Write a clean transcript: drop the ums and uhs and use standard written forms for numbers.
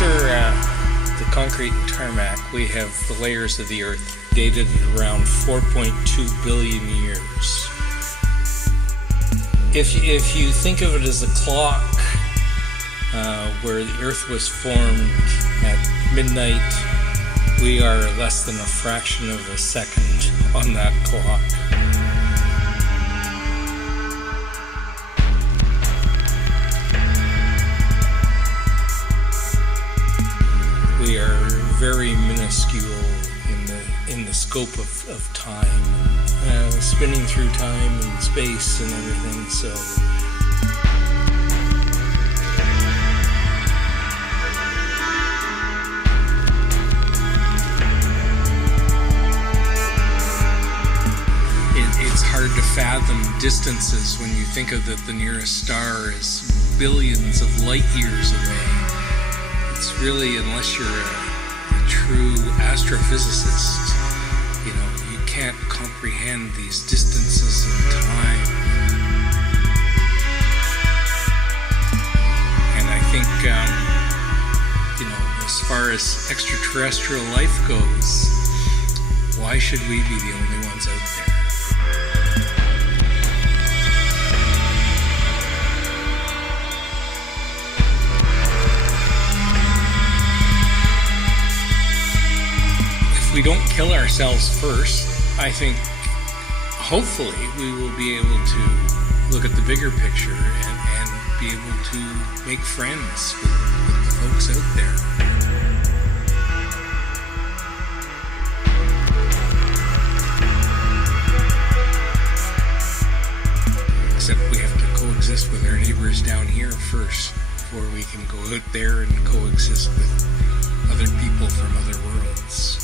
After the concrete and tarmac, we have the layers of the Earth dated at around 4.2 billion years. If you think of it as a clock, where the Earth was formed at midnight, we are less than a fraction of a second on that clock. We are very minuscule in the scope of time, spinning through time and space and everything. So it's hard to fathom distances when you think of that the nearest star is billions of light years away. It's really, unless you're a true astrophysicist, you can't comprehend these distances in time. And I think, as far as extraterrestrial life goes, why should we be the only ones out there? If we don't kill ourselves first, I think hopefully we will be able to look at the bigger picture and be able to make friends with the folks out there. Except we have to coexist with our neighbors down here first before we can go out there and coexist with other people from other worlds.